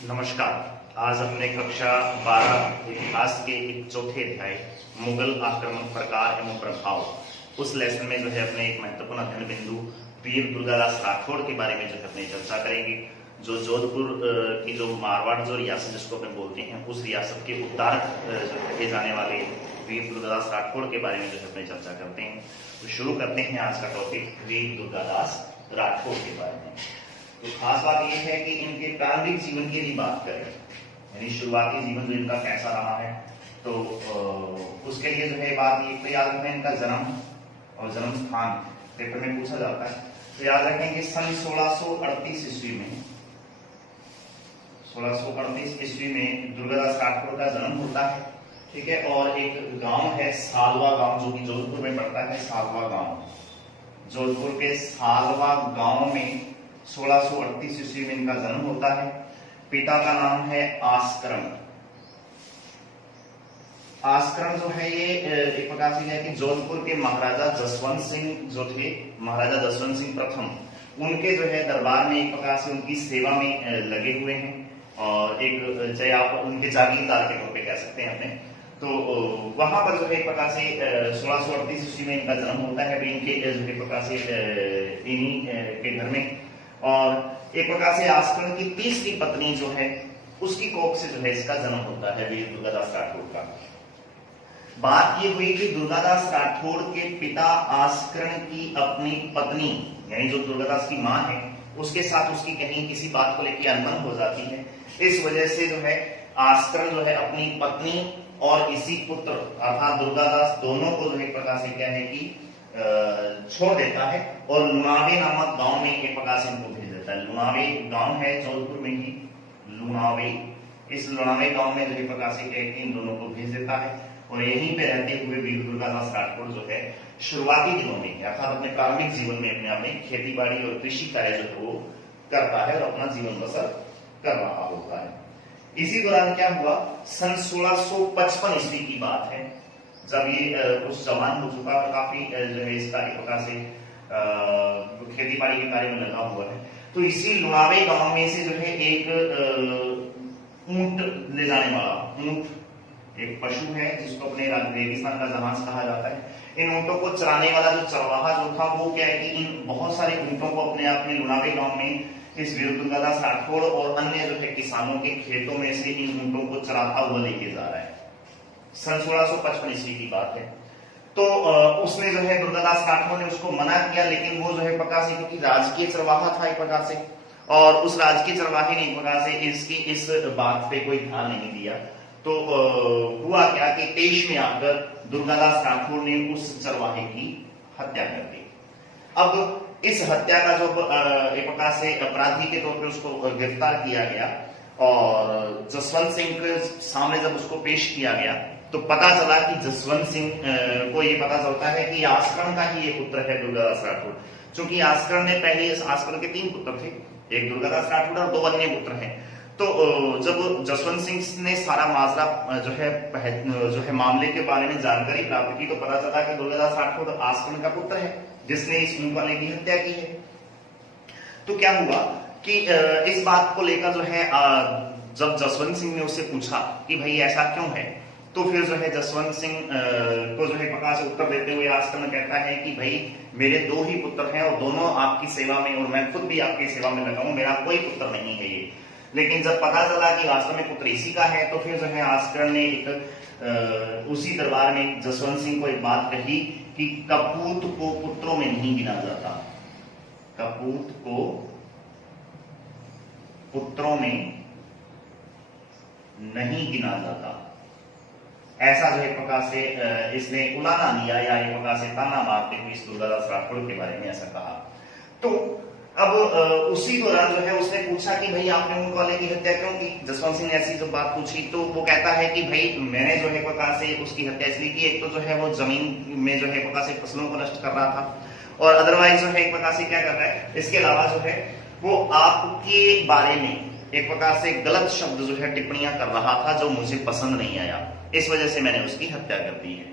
नमस्कार। आज अपने कक्षा 12 इतिहास के एक चौथे अध्याय मुगल आक्रमण प्रकार एवं प्रभाव उस लेसन में जो है अपने एक महत्वपूर्ण अध्ययन बिंदु वीर दुर्गादास राठौड़ के बारे में जो है अपने चर्चा करेंगे। जो जोधपुर की जो मारवाड़ जो रियासत जिसको अपने बोलते हैं उस रियासत के उद्धारक जो कहे जाने वाले वीर दुर्गादास राठौड़ के बारे में जो है अपने चर्चा करते हैं। तो शुरू करते हैं आज का टॉपिक वीर दुर्गादास राठौड़ के बारे में। तो खास बात यह है कि इनके प्रारंभिक जीवन की भी बात करें, यानी शुरुआती जीवन जो इनका कैसा रहा है, तो उसके लिए जो है बात ये तो याद रखें इनका जन्म और जन्म स्थान पेपर में पूछा जाता है। तो याद रखें कि सन 1638 ईस्वी में 1638 ईस्वी में दुर्गादास राठौड़ का जन्म होता है, ठीक है। और एक गांव है सालवा गांव जो कि जोधपुर में पड़ता है। सालवा गांव, जोधपुर के सालवा गांव में 1638 ईस्वी में इनका जन्म होता है। पिता का नाम है आस्करम। आस्करम जो है ये एक प्रकार से है कि जोधपुर के महाराजा जसवंत सिंह जो थे, महाराजा जसवंत सिंह प्रथम, उनके जो है दरबार में एक प्रकार से उनकी सेवा में लगे हुए हैं और एक चाहे आप उनके जागीरदार के तौर पे कह सकते हैं अपने। तो वहां पर जो है एक प्रकार से 1638 ईस्वी में इनका जन्म होता है इनके जो है प्रकार से इन्हीं के घर में। और एक प्रकार से आस्करम की तीसरी पत्नी जो है उसकी कोख से जो है इसका जन्म होता है वीर दुर्गादास राठौड़ का। बात ये हुई कि दुर्गादास राठौड़ के पिता आस्करम की अपनी पत्नी यानी जो दुर्गादास की मां है उसके साथ उसकी कहीं किसी बात को लेकर अनबन हो जाती है। इस वजह से जो है आस्करम जो है अपनी पत्नी और इसी पुत्र अर्थात दुर्गादास दोनों को जो एक प्रकार से क्या है कि छोड़ देता है और लुणावे नामक गांव में एक प्रकार से इनको भेज देता है। लुणावे गांव है जोधपुर में ही, लुणावे, इस लुणावे गांव में जो एक प्रकार से क्या इन दोनों को भेज देता है और यहीं पे रहते हुए वीर दुर्गादास राठौड़ जो है शुरुआती दिनों में अर्थात अपने प्रारंभिक जीवन में अपने खेती बाड़ी और कृषि कार्य जो है वो करता है और अपना जीवन बसर कर रहा होता है। इसी दौरान क्या हुआ, सन 1655 ईस्वी की बात है जब ये उस जवान हो चुका और काफी जो है इसका एक प्रकार से खेती बाड़ी के कार्य में लगा हुआ है। तो इसी लुणावे गांव में से जो है एक ऊंट ले जाने वाला ऊंट एक पशु है जिसको अपने रेगिस्तान का जहाज कहा जाता है। इन ऊंटों को चराने वाला जो चरवाहा जो था वो क्या है कि इन बहुत सारे ऊंटों को अपने आप में लुणावे गांव में इस वीर दुर्गादास राठौड़ और अन्य जो है किसानों के खेतों में से इन ऊंटों को चराता हुआ लेके जा रहा है। सन 1655 ईस्वी की बात है। तो उसने जो है दुर्गादास राठौड़ ने उसको मना किया, लेकिन वो जो है प्रकार से क्योंकि राजकीय चरवाहा था एक प्रकार से और उस राजकीय चरवाहे ने एक प्रकार से इसकी इस बात पे कोई ध्यान नहीं दिया। तो हुआ क्या कि पेश में आकर दुर्गादास राठौड़ ने उस चरवाहे की हत्या कर दी। अब इस हत्या का जो एक प्रकार से अपराधी के तौर पर उसको गिरफ्तार किया गया और जसवंत सिंह के सामने जब उसको पेश किया गया तो पता चला कि जसवंत सिंह को ये पता चलता है कि आस्करम का ही ये पुत्र है दुर्गादास राठौड़। चूंकि आस्करम ने पहले आस्करम के 3 पुत्र थे, एक दुर्गादास राठौड़ और 2 अन्य पुत्र हैं। तो जब जसवंत सिंह ने सारा माजरा जो है मामले के बारे में जानकारी प्राप्त की तो पता चला कि दुर्गादास राठौड़ आस्करम का पुत्र है जिसने इस ऊंट वाले की हत्या की है। तो क्या हुआ कि इस बात को लेकर जो है जब जसवंत सिंह ने उससे पूछा कि भाई ऐसा क्यों है, तो फिर जो है जसवंत सिंह को जो है प्रकार से उत्तर देते हुए आस्करम कहता है कि भाई मेरे 2 ही पुत्र हैं और दोनों आपकी सेवा में और मैं खुद भी आपकी सेवा में लगा हूं, मेरा कोई पुत्र नहीं है ये। लेकिन जब पता चला कि वास्तव में पुत्र इसी का है तो फिर जो है आस्करम ने एक उसी दरबार में जसवंत सिंह को एक बात कही कि कपूत को पुत्रों में नहीं गिना जाता, कपूत को पुत्रों में नहीं गिना जाता। ऐसा जो है प्रकार से इसने उलाना लिया या एक प्रकार से ताना मारते हुए इस दुर्गादास राठौड़ के बारे में ऐसा कहा। तो अब उसी दौरान जो है उसने पूछा कि भाई आपने ऊंट वाले की हत्या क्यों की। जसवंत सिंह ने ऐसी जब बात पूछी तो वो कहता है कि भाई मैंने जो है प्रकार से उसकी हत्या इसलिए की, एक तो जो है वो जमीन में जो है प्रकार से फसलों को नष्ट कर रहा था और अदरवाइज जो है एक प्रकार से क्या कर रहा है, इसके अलावा जो है वो आपके बारे में एक प्रकार से गलत शब्द जो है टिप्पणियां कर रहा था जो मुझे पसंद नहीं आया, इस वजह से मैंने उसकी हत्या कर दी है।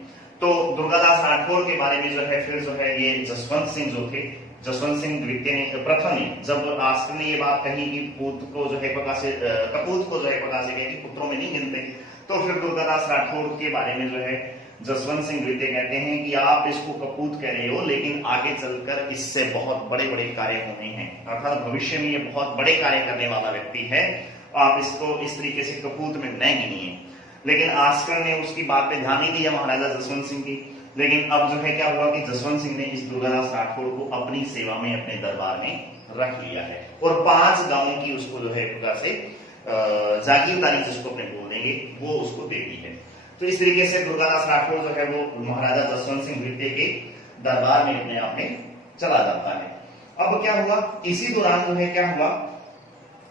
तो दुर्गादास राठौड़ के बारे में जो है फिर जो है ये जसवंत सिंह जो थे जसवंत सिंह द्वितीय ने प्रथम ने जब आस्कर ने ये बात कही कि पूत को जो है एक प्रकार से कपूत को जो है एक प्रकार से कहते पुत्रों में नहीं गिनते, तो फिर दुर्गादास राठौड़ के बारे में जो है जसवंत सिंह द्वितीय कहते हैं कि आप इसको कपूत कह रहे हो, लेकिन आगे चलकर इससे बहुत बड़े बड़े कार्य होने हैं, अर्थात भविष्य में ये बहुत बड़े कार्य करने वाला व्यक्ति है, आप इसको इस तरीके से कपूत में न गिनिए। लेकिन आस्कर ने उसकी बात पे ध्यान नहीं दिया महाराजा जसवंत सिंह की। लेकिन अब जो है क्या हुआ कि जसवंत सिंह ने इस दुर्गादास राठौड़ को अपनी सेवा में अपने दरबार में रख लिया है और 5 गांवों की उसको जो है एक प्रकार से जागीरदारी जिसको अपने बोल देंगे वो उसको दे दी है। तो इस तरीके से दुर्गादास राठौड़ जो है वो महाराजा जसवंत सिंह द्वितीय के दरबार में अपने आप में चला जाता है। अब क्या हुआ, इसी दौरान जो है क्या हुआ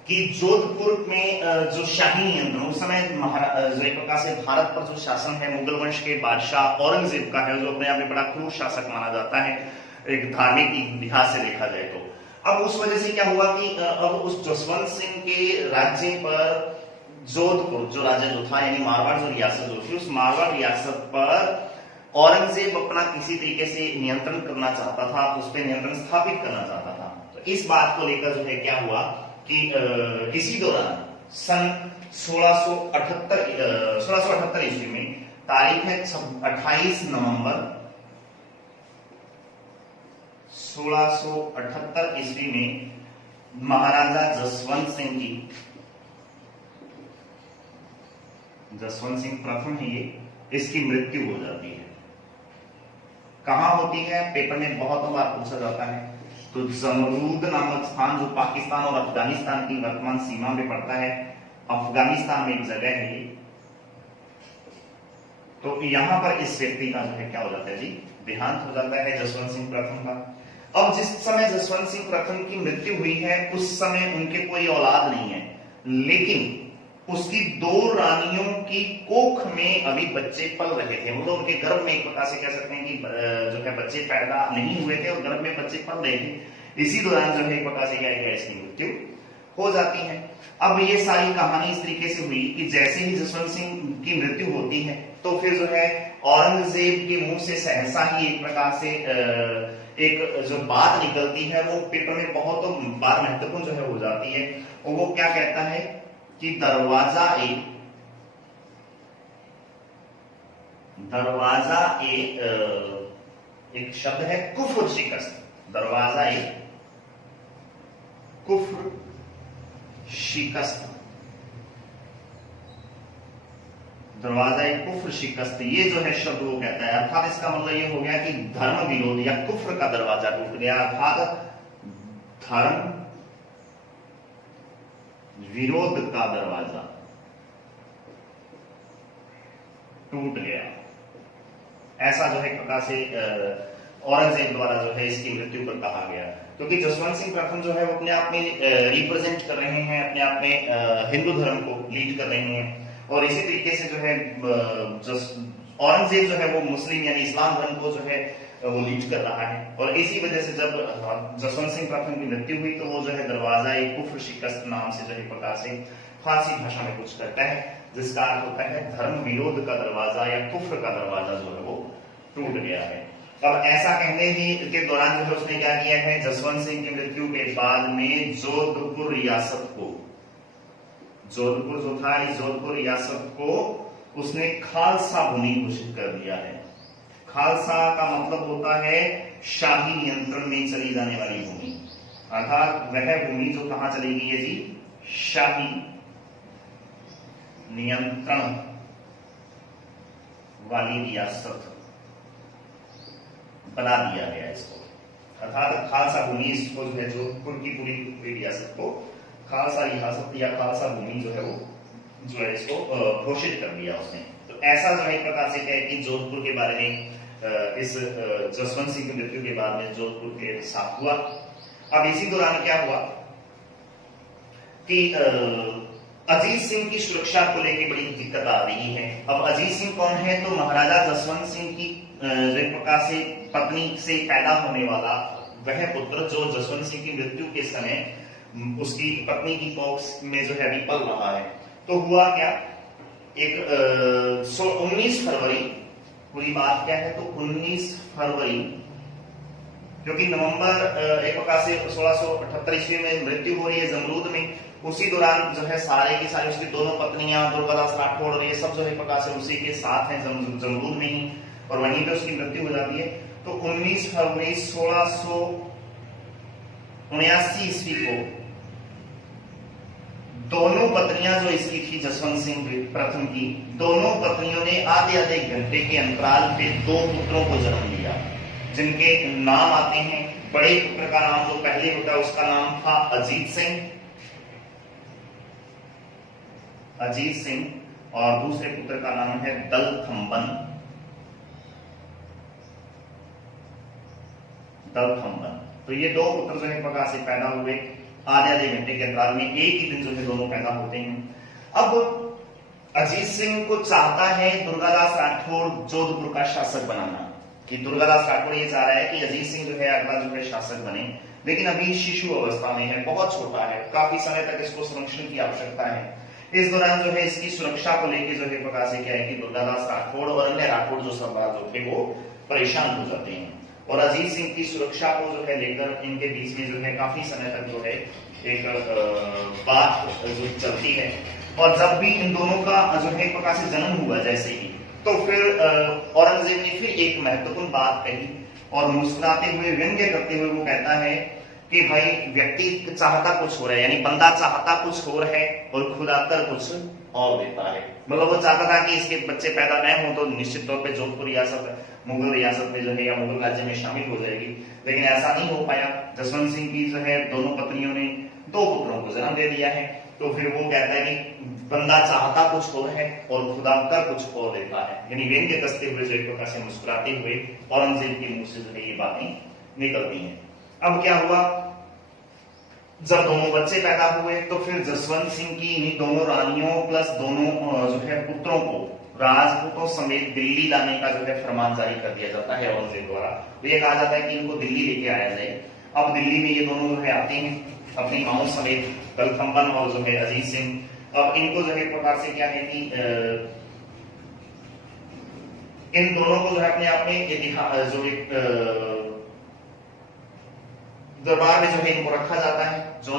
कि जोधपुर में जो शाही नियंत्रण उस समय जो एक प्रकार से भारत पर जो शासन है मुगल वंश के बादशाह औरंगजेब का है, जो अपने आप में बड़ा क्रूर शासक माना जाता है एक धार्मिक लिहाज से देखा जाए तो। अब उस वजह से क्या हुआ कि अब उस जसवंत सिंह के राज्य पर जोधपुर जो राज्य जो था यानी मारवाड़ जो रियासत जो थी, उस मारवाड़ रियासत पर औरंगजेब अपना किसी तरीके से नियंत्रण करना चाहता था, उस पर नियंत्रण स्थापित करना चाहता था। तो इस बात को लेकर जो है क्या हुआ कि इसी दौरान सन 1678 ईस्वी में तारीख है 28 नवंबर 1678 ईस्वी में महाराजा जसवंत सिंह प्रथम है ये, इसकी मृत्यु हो जाती है। कहां होती है, पेपर में बहुत बार पूछा जाता है। तो जमरूद नामक स्थान जो पाकिस्तान और अफगानिस्तान की वर्तमान सीमा में पड़ता है, अफगानिस्तान में एक जगह है ये। तो यहां पर इस व्यक्ति का जो है क्या हो जाता है जी, देहांत हो जाता है जसवंत सिंह प्रथम का। अब जिस समय जसवंत सिंह प्रथम की मृत्यु हुई है उस समय उनके कोई औलाद नहीं है, लेकिन उसकी 2 रानियों की कोख में अभी बच्चे पल रहे थे, मतलब उनके गर्भ में एक प्रकार से कह सकते हैं कि जो है बच्चे पैदा नहीं हुए थे और गर्भ में बच्चे पल रहे थे। इसी दौरान जो है एक प्रकार से क्या है इसकी मृत्यु हो जाती है। अब ये सारी कहानी इस तरीके से हुई कि जैसे ही जसवंत सिंह की मृत्यु होती है तो फिर जो है औरंगजेब के मुंह से सहसा ही एक प्रकार से एक जो बात निकलती है वो पेपर में बहुत बार महत्वपूर्ण जो है हो जाती है, और वो क्या कहता है कि दरवाजा एक शब्द है कुफ्र शिकस्त, दरवाजा कुफ्र शिकस्त, दरवाजा कुफ्र शिकस्त, ये जो है शब्द वो कहता है। अर्थात इसका मतलब ये हो गया कि धर्म विरोध या कुफ्र का दरवाजा टूट गया, अर्थात धर्म विरोध का दरवाजा टूट गया, ऐसा जो है प्रकार से औरंगजेब द्वारा जो है इसकी मृत्यु पर कहा गया। क्योंकि जसवंत सिंह प्रथम जो है वो अपने आप में रिप्रेजेंट कर रहे हैं, अपने आप में हिंदू धर्म को लीड कर रहे हैं, और इसी तरीके से जो है औरंगजेब जो है वो मुस्लिम यानी इस्लाम धर्म को जो है वो लीड कर रहा है। और इसी वजह से जब जसवंत सिंह प्रथम की मृत्यु हुई तो वो जो है दरवाजा कुफ्र शिकस्त नाम से जो है प्रकार से फारसी भाषा में कुछ करता है, जिसका अर्थ होता है धर्म विरोध का दरवाजा या कुफ्र का दरवाजा जो है वो टूट गया है। अब ऐसा कहने ही के दौरान जो है उसने क्या किया है, जसवंत सिंह की मृत्यु के बाद में जोधपुर रियासत को, जोधपुर जो था इस जोधपुर रियासत को उसने खालसा भूमि घोषित कर दिया है। खालसा का मतलब होता है शाही नियंत्रण में चली जाने वाली भूमि, अर्थात वह भूमि जो कहां चलेगी है जी, शाही नियंत्रण वाली रियासत बना दिया गया इसको, अर्थात खालसा भूमि इसको जो है जोधपुर की पूरी रियासत को खालसा रियासत या खालसा भूमि जो है वो जो है इसको घोषित कर दिया उसने। तो ऐसा जो है एक प्रकार से कहे कि जोधपुर के बारे में इस जसवंत सिंह की मृत्यु के बाद में जोधपुर के साथ हुआ। अब इसी दौरान क्या हुआ कि अजीत सिंह की सुरक्षा को लेकर बड़ी दिक्कत आ रही है। अब अजीत सिंह कौन है, तो महाराजा जसवंत सिंह की एक प्रकार से पत्नी से पैदा होने वाला वह पुत्र जो जसवंत सिंह की मृत्यु के समय उसकी पत्नी की कोख में जो है अभी पल रहा है। तो हुआ क्या, एक 19 फरवरी, पूरी बात क्या है तो 19 फरवरी क्योंकि नवंबर एक प्रकार से 1678 ईस्वी में मृत्यु हो रही है जमरूद में। उसी दौरान जो है सारे की सारी उसकी दोनों पत्नियां दुर्गादास राठौड़ और ये सब जो है प्रकार से उसी के साथ हैं जमरूद में ही, और वहीं पे उसकी मृत्यु हो जाती है। तो 19 फरवरी 1679 ईस्वी को दोनों पत्नियां जो इसकी थी जसवंत सिंह प्रथम की, दोनों पत्नियों ने आधे आधे घंटे के अंतराल पे 2 पुत्रों को जन्म दिया, जिनके नाम आते हैं। बड़े पुत्र का नाम जो पहले होता है उसका नाम था अजीत सिंह, और दूसरे पुत्र का नाम है दलथम्बन। तो ये 2 पुत्र जो है प्रकार से पैदा हुए आधे आधे घंटे के अंतराल में, एक ही दिन जो है दोनों पैदा होते हैं। अब अजीत सिंह को चाहता है दुर्गादास राठौड़ जोधपुर का शासक बनाना, कि दुर्गादास राठौड़ ये चाह रहा है कि अजीत सिंह जो है अगला जो है शासक बने, लेकिन अभी शिशु अवस्था में है, बहुत छोटा है, काफी समय तक इसको संरक्षण की आवश्यकता है। इस दौरान जो है इसकी सुरक्षा को लेकर जो है प्रकार से क्या है कि दुर्गादास राठौड़ और अन्य राठौड़ जो सरदार जो थे वो परेशान हो जाते हैं, और अजीत सिंह की सुरक्षा को जो है लेकर इनके बीच में जो है काफी समय तक जो है एक बात जो चलती है। और जब भी इन दोनों का जो है प्रकार से जन्म हुआ जैसे ही, तो फिर औरंगजेब ने फिर एक महत्वपूर्ण बात कही, और मुस्कुराते हुए व्यंग्य करते हुए वो कहता है कि भाई व्यक्ति चाहता कुछ हो रहा है, यानी बंदा चाहता कुछ और है और खुदा कर कुछ और देता है। मतलब वो चाहता था कि इसके बच्चे पैदा न हो तो निश्चित तौर पे जोधपुर रियासत मुगल रियासत में जो है या मुगल राज्य में शामिल हो जाएगी, लेकिन ऐसा नहीं हो पाया। जसवंत सिंह की जो है दोनों पत्नियों ने 2 पुत्रों को जन्म दे दिया है। तो फिर वो कहता है कि बंदा चाहता कुछ और है और खुदा कर कुछ और देता है, यानी व्यंग्य कसते हुए जो एक प्रकार से मुस्कुराते हुए औरंगजेब के मुंह से जो है ये बातें निकलती हैं। अब क्या हुआ, जब दोनों बच्चे पैदा हुए तो फिर जसवंत सिंह की इन्हीं दोनों रानियों प्लस दोनों जो है पुत्रों को राजपूतों समेत दिल्ली लाने का जो है फरमान जारी कर दिया जाता है औरंगजेब द्वारा। तो ये कहा जाता है कि इनको दिल्ली लेके आया जाए। अब दिल्ली में ये दोनों जो है आते हैं अपनी माओ समेत, दलथम्बन और जो है अजीत सिंह। अब इनको जो है प्रकार से क्या है कि इन दोनों को जो है अपने अपने इतिहास जो एक दरबार में जो है इनको रखा जाता है, जो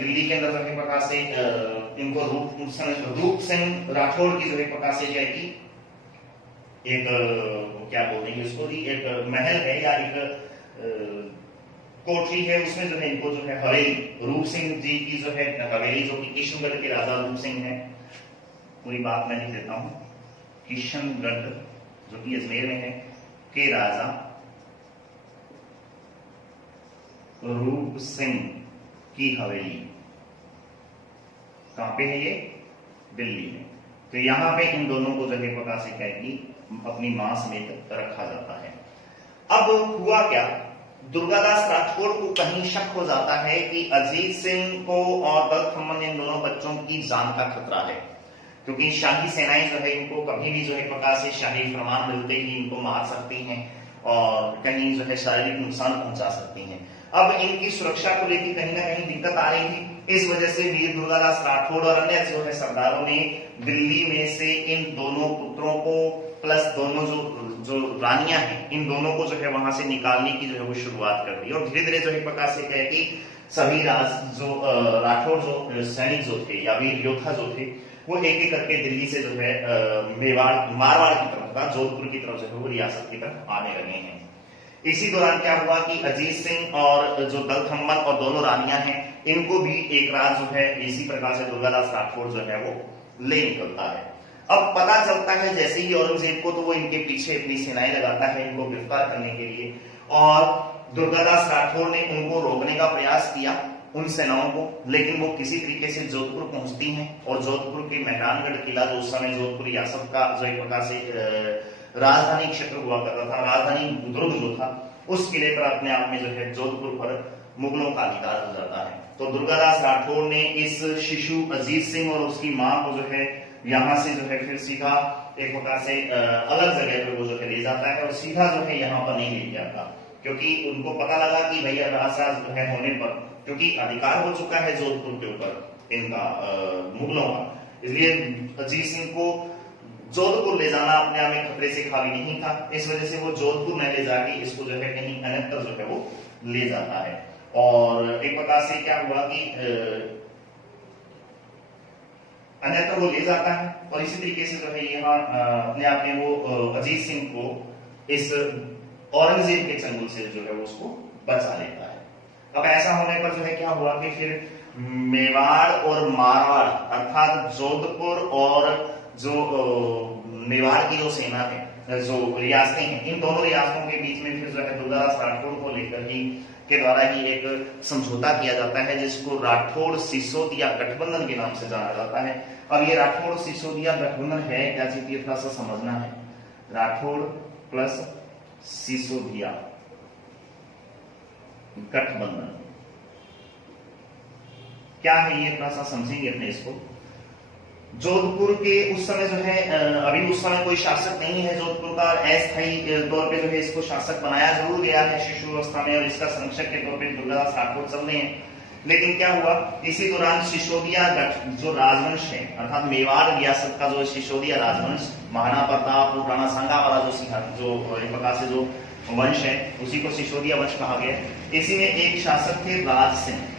दिल्ली के अंदर जो है प्रकार से इनको रूप सिंह राठौड़ की जो है प्रकार से जो है कि एक क्या बोलते हैं इसको, एक महल है या एक कोठरी है, उसमें जो है इनको जो है हवेली रूप सिंह जी की जो है हवेली, जो कि किशनगढ़ के राजा रूप सिंह है, पूरी बात मैं लिख देता हूं, किशनगढ़ जो कि अजमेर में है के राजा रूप सिंह की हवेली कहां पे है, ये दिल्ली में। तो यहां पे इन दोनों को जो है प्रकार से क्या कि अपनी मां समेत रखा जाता है। अब हुआ क्या, दुर्गादास राठौड़ को कहीं शक हो जाता है कि अजीत सिंह को और दलथम्बन इन दोनों बच्चों की जान का खतरा है, क्योंकि शाही सेनाएं जो है इनको कभी भी जो है प्रकार से शाही फरमान मिलते ही इनको मार सकती हैं और कहीं जो है शारीरिक नुकसान पहुंचा सकती हैं। अब इनकी सुरक्षा को लेकर कहीं ना कहीं दिक्कत आ रही थी, इस वजह से वीर दुर्गादास राठौड़ और अन्य जो है सरदारों ने दिल्ली में से इन दोनों पुत्रों को प्लस दोनों जो रानियां हैं इन दोनों को जो है वहां से निकालने की जो है वो शुरुआत कर दी, और धीरे धीरे जो है प्रकार से कहे कि सभी राठौड़ जो सैनिक जो थे या वीर योद्धा जो थे वो एक एक करके दिल्ली से जो है मारवाड़ की तरफ, जोधपुर की तरफ जो है वो रियासत की तरफ आने लगे हैं। इसी दौरान क्या हुआ कि अजीत सिंह और जो दलथम्बन और दोनों रानियां हैं इनको भी एक रात जो है इसी प्रकार से दुर्गादास राठौड़ जो है वो ले निकलता है। अब पता चलता है जैसे ही औरंगजेब को, तो वो इनके पीछे अपनी सेनाएं लगाता है इनको गिरफ्तार करने के लिए, और दुर्गादास राठौड़ ने उनको रोकने का प्रयास किया उन सेनाओं को, लेकिन वो किसी तरीके से जोधपुर पहुंचती हैं और जोधपुर के मेहरानगढ़ किला, जो उस समय जोधपुर रियासत का जो एक प्रकार से राजधानी क्षेत्र हुआ करता था, राजधानी दुर्ग जो था, उस किले पर अपने आप में जो है जोधपुर पर मुगलों का अधिकार हो जाता है। तो दुर्गादास राठौड़ ने इस शिशु अजीत सिंह और उसकी मां को जो है यहाँ से जो है फिर सीधा एक प्रकार से अलग जगह पर वो जो है ले जाता है, और सीधा जो है यहाँ पर नहीं ले जाता, क्योंकि उनको पता लगा कि भैया राजराज जो है होने पर, क्योंकि अधिकार हो चुका है जोधपुर के ऊपर इनका मुगलों का, इसलिए अजीत सिंह को जोधपुर ले जाना अपने आप में खतरे से खाली नहीं था, इस वजह से वो जोधपुर न ले जाके इसको जो है कहीं अन्यत्र जो है वो ले जाता है। और एक प्रकार से क्या हुआ कि अन्यत्र वो ले जाता है और इसी तरीके से जो है यहाँ अपने आप में वो अजीत सिंह को इस औरंगजेब के चंगुल से जो है वो उसको बचा लेता है। अब ऐसा होने पर जो है क्या हुआ कि फिर मेवाड़ और मारवाड़ अर्थात जोधपुर और जो मेवाड़ की जो सेना है, जो रियासतें हैं, इन दोनों रियासतों के बीच में फिर जो है दुर्गादास राठौड़ को लेकर ही के द्वारा ही एक समझौता किया जाता है जिसको राठौड़ सिसोदिया गठबंधन के नाम से जाना जाता है। अब ये राठौड़ सिसोदिया गठबंधन है क्या चीज, ये थोड़ा सा समझना है। राठौड़ प्लस सिसोदिया गठबंधन क्या है, ये थोड़ा सा समझेंगे अपने इसको। जोधपुर के उस समय जो है अभी उस समय कोई शासक नहीं है जोधपुर का, अस्थायी तौर पे जो है इसको शासक बनाया जरूर गया है शिशु अवस्था में और इसका संरक्षक के तौर पे दुर्गादास राठौड़ चल रहे हैं। लेकिन क्या हुआ, इसी दौरान सिसोदिया जो राजवंश है अर्थात मेवाड़ रियासत का जो सिसोदिया राजवंश, महाराणा प्रताप और राणा सांगा वाला जो एक प्रकार से जो वंश है उसी को सिसोदिया वंश कहा गया। इसी में एक शासक थे राज सिंह।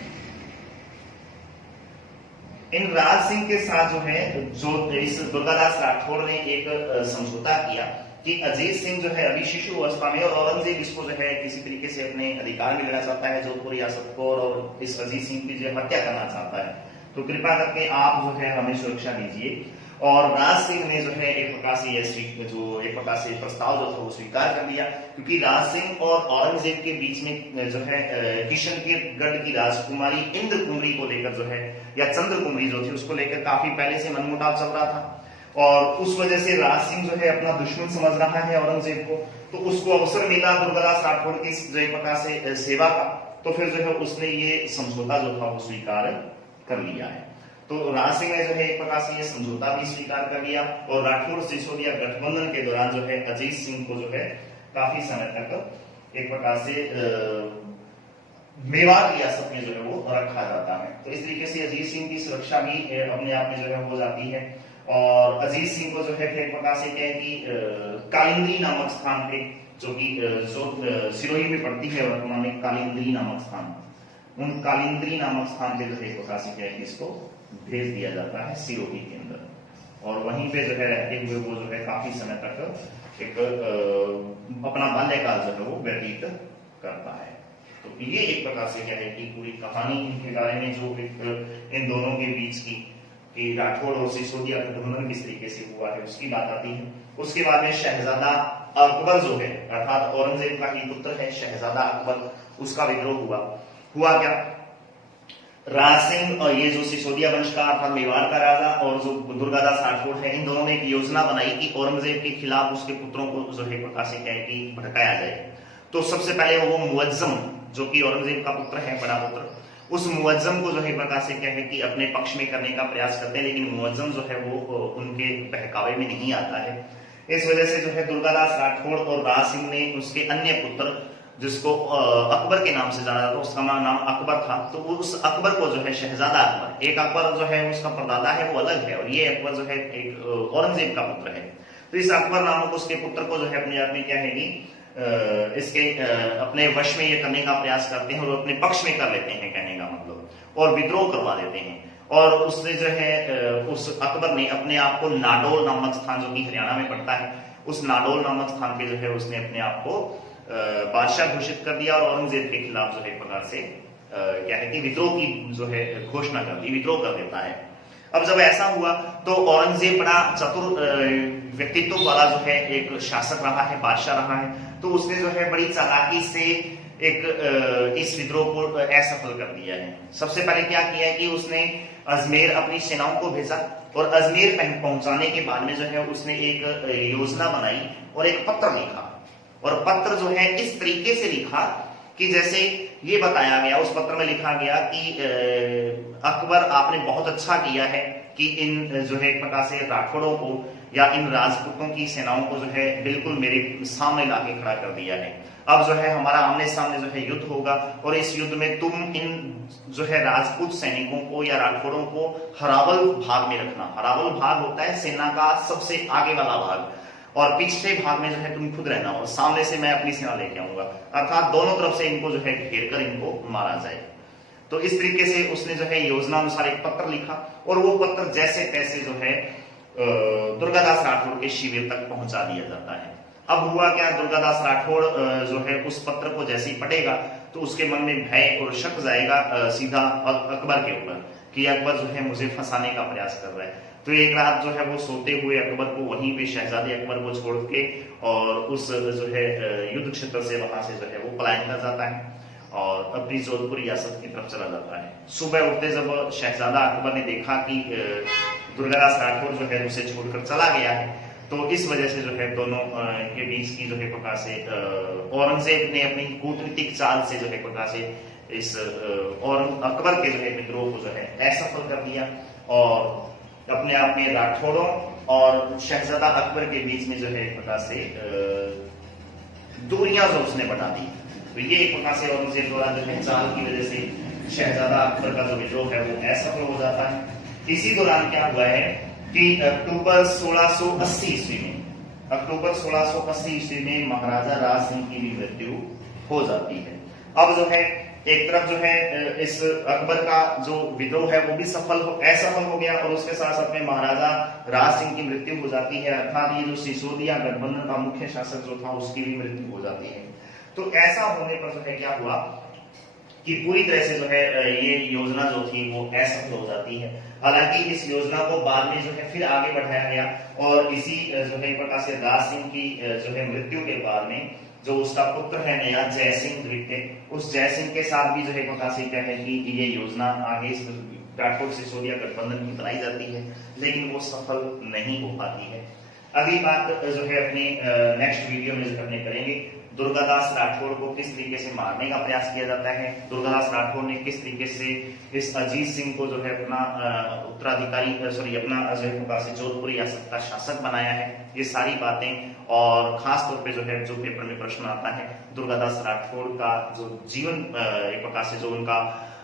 इन राज सिंह के साथ जो है जो इस दुर्गादास राठौड़ ने एक समझौता किया कि अजीत सिंह जो है अभी शिशु अवस्था में और औरंगजेब इसको जो है किसी तरीके से अपने अधिकार में लेना चाहता है जोधपुर रियासत को और इस अजीत सिंह की जो हत्या करना चाहता है, तो कृपया करके आप जो है हमें सुरक्षा दीजिए। और राज सिंह ने जो है एक प्रकार से एक प्रकार से प्रस्ताव जो था वो स्वीकार कर लिया, क्योंकि राज सिंह और औरंगजेब के बीच में जो है किशनगढ़ की राजकुमारी इंद्र कुमारी को लेकर जो है या चंद्र कुमारी जो थी उसको लेकर काफी पहले से मनमुटाव चल रहा था और उस वजह से राज सिंह जो है अपना दुश्मन समझ रहा है औरंगजेब को, तो उसको अवसर मिला दुर्गादास राठौड़ की जो एक प्रकार से सेवा का, तो फिर जो है उसने ये समझौता जो था वो स्वीकार कर लिया है। तो राज सिंह ने जो है एक प्रकार से ये समझौता भी स्वीकार कर लिया और राठौड़ सिसोदिया गठबंधन के दौरान जो है अजीत सिंह को जो है काफी समय तक एक प्रकार से मेवाड़ रियासत में जो है वो रखा जाता है। तो इस तरीके से अजीत सिंह की सुरक्षा भी अपने आप में जो है हो जाती है और अजीत सिंह को जो है फिर एक प्रकार से क्या है कि कालिंदी नामक स्थान पे जो कि सिरोही में पड़ती है वर्तमान में कालिंदी नामक स्थान, उन कालिंदी नामक स्थान पे जो है एक प्रकार से क्या है कि इसको भेज दिया जाता है सिरोही के अंदर और वहीं पे जो है रहते हुए वो जो है काफी समय तक एक अपना बाल्यकाल जो है वो व्यतीत करता है। तो ये एक प्रकार से क्या है कि पूरी कहानी के बारे में जो इन दोनों के बीच की कि राठौड़ और सिसोदिया गठबंधन किस तरीके से हुआ है उसकी बात आती है। उसके बाद में शहजादा अकबर जो है अर्थात औरंगजेब का ही पुत्र है शहजादा अकबर, उसका विद्रोह हुआ क्या, राज सिंह और ये जो सिसोदिया वंश का अर्थात मेवाड़ का राजा और जो दुर्गादास राठौड़ है, इन दोनों ने एक योजना बनाई कि औरंगजेब के खिलाफ उसके पुत्रों को जो है प्रकार से क्या है कि भड़काया जाए। तो सबसे पहले वो मुअज्जम जो कि औरंगजेब का पुत्र है, बड़ा पुत्र, उस मुअज्जम को जो है प्रकार से क्या है कि अपने पक्ष में करने का प्रयास करते हैं, लेकिन मुअज्जम जो है वो उनके बहकावे में नहीं आता है। इस वजह से जो है दुर्गादास राठौड़ और राज सिंह ने उसके अन्य पुत्र जिसको अकबर के नाम से जाना जाता, उसका नाम अकबर था, तो उस अकबर को जो है शहजादा अकबर, एक अकबर जो है उसका परदादा है वो अलग है और ये अकबर जो है एक औरंगजेब का पुत्र है, तो इस अकबर नामक उसके पुत्र को जो है अपने आप में क्या है कि इसके अपने वश में ये करने का प्रयास करते हैं और अपने पक्ष में कर लेते हैं कहने का मतलब, और विद्रोह करवा देते हैं। और उसने जो है उस अकबर ने अपने आप को नाडोल नामक स्थान जो कि हरियाणा में पड़ता है, उस नाडोल नामक स्थान पे जो है उसने अपने आप को बादशाह घोषित कर दिया और औरंगजेब के खिलाफ जो है एक प्रकार से क्या है कि विद्रोह की जो है घोषणा कर दी, विद्रोह कर देता है। अब जब ऐसा हुआ तो औरंगजेब बड़ा चतुर व्यक्तित्व वाला जो है एक शासक रहा है, बादशाह रहा है, तो उसने जो है बड़ी चालाकी से एक इस विद्रोह को असफल कर दिया है। सबसे पहले क्या किया है कि उसने अजमेर अपनी सेनाओं को भेजा और अजमेर पहुंचाने के बाद में जो है उसने एक योजना बनाई और एक पत्र लिखा, और पत्र जो है इस तरीके से लिखा कि जैसे ये बताया गया, उस पत्र में लिखा गया कि अकबर आपने बहुत अच्छा किया है कि इन जो है एक प्रकार से राठौड़ों को या इन राजपूतों की सेनाओं को जो है बिल्कुल मेरे सामने लाके खड़ा कर दिया है। अब जो है हमारा आमने सामने जो है युद्ध होगा और इस युद्ध में तुम इन जो है राजपूत सैनिकों को या राठौड़ों को हरावल भाग में रखना। हरावल भाग होता है सेना का सबसे आगे वाला भाग, और पिछले भाग में जो है तुम खुद रहना और सामने से मैं अपनी सेना लेके आऊंगा, अर्थात दोनों तरफ से इनको जो है घेर कर इनको मारा जाए। तो इस तरीके से उसने जो है योजना अनुसार एक पत्र लिखा और वो पत्र जैसे तैसे जो है दुर्गादास राठौड़ के शिविर तक पहुंचा दिया जाता है। अब हुआ क्या, दुर्गादास राठौड़ जो है उस पत्र को जैसे ही पढ़ेगा तो उसके मन में भय और शक जाएगा सीधा अकबर के ऊपर कि अकबर जो है मुझे फंसाने का प्रयास कर रहा है। तो एक रात जो है वो सोते हुए अकबर को वहीं पे शहजादे अकबर को छोड़ के और उस जो है युद्ध क्षेत्र से वहां से जो है वो पलायन कर जाता है और अपनी जोधपुर रियासत की तरफ चला जाता है। सुबह उठते जब शहजादा अकबर ने देखा कि दुर्गादास राठौड़ जो है उसे छोड़कर चला गया है, तो इस वजह से जो है दोनों के बीच की जो है प्रकार से औरंगजेब ने अपनी कूटनीतिक चाल से जो है प्रकार से इस और अकबर के जो है विद्रोह को जो है असफल कर दिया और अपने आप में राठौड़ों और शहजादा अकबर के बीच में जो है एक प्रकार से दूरियां जो उसने बढ़ा दी। तो ये एक प्रकार से औरंगजेब द्वारा जो है चाल की वजह से शहजादा अकबर का जो विद्रोह है वो असफल हो जाता है। इसी दौरान क्या हुआ है कि अक्टूबर 1680 ईस्वी में महाराजा राज सिंह की भी मृत्यु हो जाती है। अब जो है एक तरफ जो है इस अकबर का जो विद्रोह है वो भी असफल हो गया और उसके साथ साथ में महाराजा राज सिंह की मृत्यु हो जाती है, अर्थात ये जो सिसोदिया गठबंधन का मुख्य शासक जो था उसकी भी मृत्यु हो जाती है। तो ऐसा होने पर जो है क्या हुआ कि पूरी तरह से जो है ये योजना जो थी वो असफल हो जाती है। हालांकि इस योजना को बाद में जो है फिर आगे बढ़ाया गया और इसी जो है प्रकार से राज सिंह की जो है मृत्यु के बाद में जो उसका पुत्र है नया जयसिंह द्वितीय, उस जयसिंह के साथ भी जो है प्रकार से क्या है कि ये योजना आगे राठौड़ सिसोदिया गठबंधन की बनाई जाती है, लेकिन वो सफल नहीं हो पाती है। अगली बात जो है अपने नेक्स्ट वीडियो में जो करने करेंगे दुर्गादास राठौड़ को किस तरीके से मारने का प्रयास किया जाता है, दुर्गादास राठौड़ ने किस तरीके से इस अजीत सिंह को जो है अपना उत्तराधिकारी अपना जो है जोधपुर रियासत का शासक बनाया है, ये सारी बातें और खास तौर पे जो है जो पेपर में प्रश्न आता है दुर्गादास राठौड़ का जो जीवन एक प्रकार से जो उनका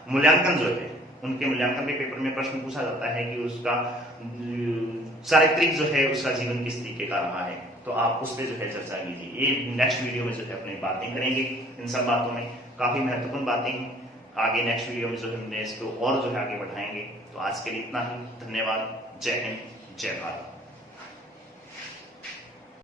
मूल्यांकन जो है उनके मूल्यांकन के पेपर में प्रश्न पूछा जाता है कि उसका चारित्रिक जो है उसका जीवन किस तरीके का रहा है, तो आप उस पर जो है चर्चा कीजिए। ये नेक्स्ट वीडियो में जो है अपनी बातें करेंगे, इन सब बातों में काफी महत्वपूर्ण बातें हैं। आगे नेक्स्ट वीडियो में जो है हमने इसको और जो है आगे बढ़ाएंगे। तो आज के लिए इतना ही, धन्यवाद, जय हिंद, जय भारत।